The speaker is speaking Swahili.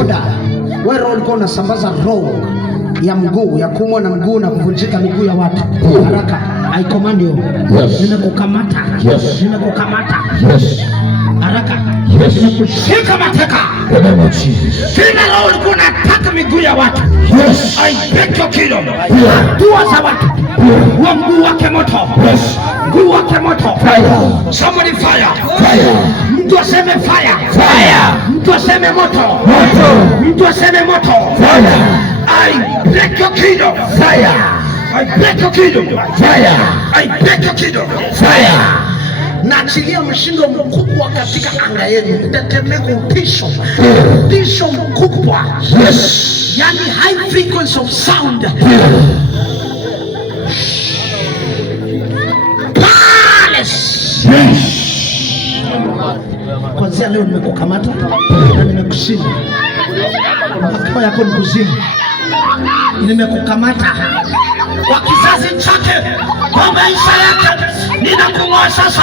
Oda. Wewe roho ulikuwa unasambaza roho ya mguu, ya kuumwa na mguu na kuvunjika miguu ya watu. Haraka, I command you. Nimekukamata. Nimekukamata. Haraka. Nimekushika mateka. Kila roho ulikuwa unataka miguu ya watu. I break your kingdom. Dua za watu. Wa mguu wake moto. Mguu wake moto. Fire. Somebody fire. Fire. Mtu aseme fire. Fire. Mtu aseme moto. Moto. Mtu aseme moto. Fire. I break your kingdom. Fire. I break your kingdom. Fire. I break your kingdom. Fire. Naachilia mshindo mkubwa katika anga yenu. Mtetemeko, utisho mkubwa. Yes. Yani high frequency of sound. Palace. Yes. Kwanzia leo nimekukamata na nimekushinda. Makao yako ni kuzimu. Nimekukamata kwa kizazi chake, kwa maisha yake, ninakung'oa sasa.